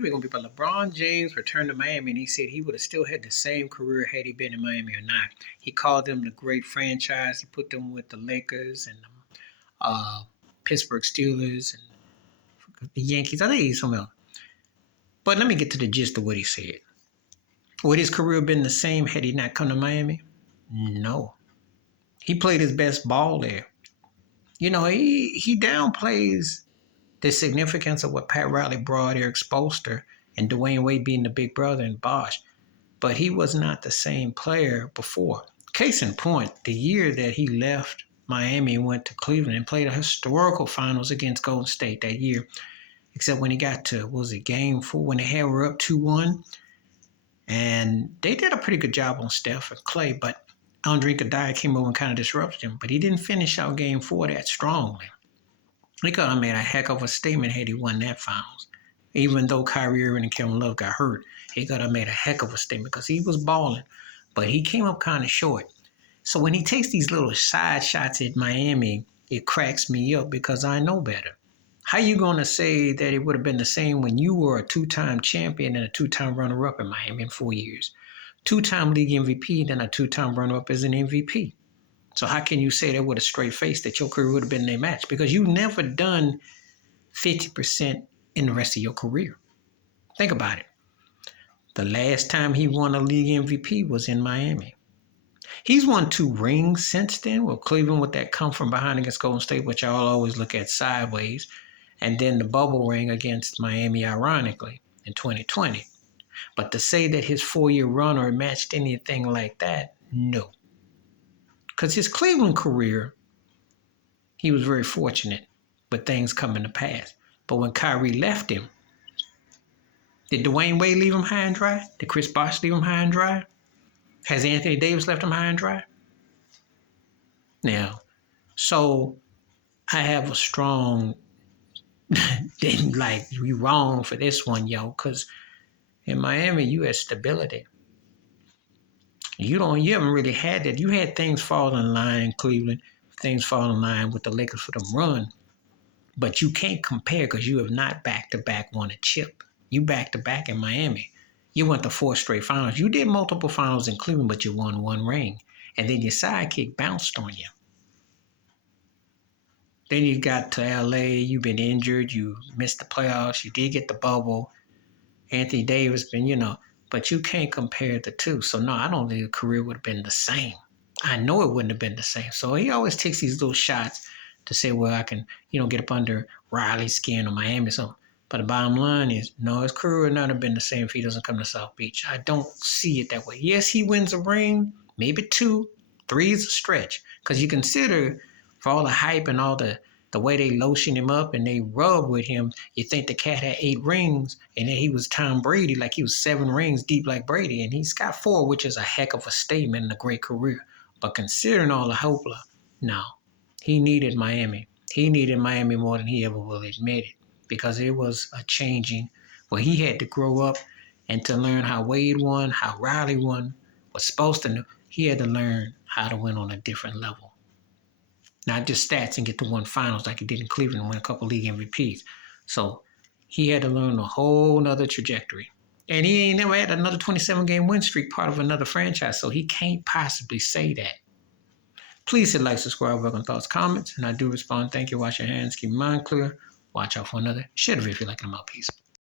We're gonna be about LeBron James returned to Miami, and he said he would have still had the same career had he been in Miami or not. He called them the great franchise. He put them with the Lakers and the Pittsburgh Steelers and the Yankees. I think he's something else. But let me get to the gist of what he said. Would his career been the same had he not come to Miami? No. He played his best ball there. He downplays the significance of what Pat Riley brought, Eric Spoelstra, and Dwayne Wade being the big brother and Bosh. But he was not the same player before. Case in point, the year that he left Miami and went to Cleveland and played a historical finals against Golden State that year, except when he got to, game 4, when they were up 2-1. And they did a pretty good job on Steph and Clay, but Andre Iguodala came over and kind of disrupted him. But he didn't finish out game 4 that strongly. He could have made a heck of a statement had he won that finals. Even though Kyrie Irving and Kevin Love got hurt, he could have made a heck of a statement because he was balling. But he came up kind of short. So when he takes these little side shots at Miami, it cracks me up because I know better. How you going to say that it would have been the same when you were a 2-time champion and a 2-time runner-up in Miami in 4 years? 2-time league MVP, then a 2-time runner-up as an MVP. So how can you say that with a straight face that your career would have been their match? Because you've never done 50% in the rest of your career. Think about it. The last time he won a league MVP was in Miami. He's won 2 rings since then, with Cleveland with that come from behind against Golden State, which I'll always look at sideways, and then the bubble ring against Miami, ironically, in 2020. But to say that his 4-year run or matched anything like that, no. Because his Cleveland career, he was very fortunate, but things come to pass. But when Kyrie left him, did Dwayne Wade leave him high and dry? Did Chris Bosh leave him high and dry? Has Anthony Davis left him high and dry? Now, so I have a strong, you wrong for this one, yo, because in Miami, you had stability. You haven't really had that. You had things fall in line, Cleveland, things fall in line with the Lakers for them run, but you can't compare because you have not back-to-back won a chip. You back-to-back in Miami. You went to 4 straight finals. You did multiple finals in Cleveland, but you won 1 ring. And then your sidekick bounced on you. Then you got to L.A. You've been injured. You missed the playoffs. You did get the bubble. Anthony Davis but you can't compare the two. So, no, I don't think the career would have been the same. I know it wouldn't have been the same. So he always takes these little shots to say, well, I can, get up under Riley's skin or Miami or something. But the bottom line is, no, his career would not have been the same if he doesn't come to South Beach. I don't see it that way. Yes, he wins a ring, maybe 2, 3 is a stretch. Because you consider, for all the hype and all the way they lotion him up and they rub with him, you think the cat had 8 rings and then he was Tom Brady, like he was 7 rings deep like Brady. And he's got 4, which is a heck of a statement and a great career. But considering all the hope, no, he needed Miami. He needed Miami more than he ever will admit it. Because it was a changing where he had to grow up and to learn how Wade won, how Riley won, was supposed to know. He had to learn how to win on a different level. Not just stats and get to 1 finals like he did in Cleveland and win a couple league MVPs. So he had to learn a whole nother trajectory. And he ain't never had another 27-game win streak part of another franchise, so he can't possibly say that. Please hit like, subscribe, welcome thoughts, comments, and I do respond. Thank you. Wash your hands. Keep your mind clear. Watch out for another. Share the video if you like it. I'm out. Peace.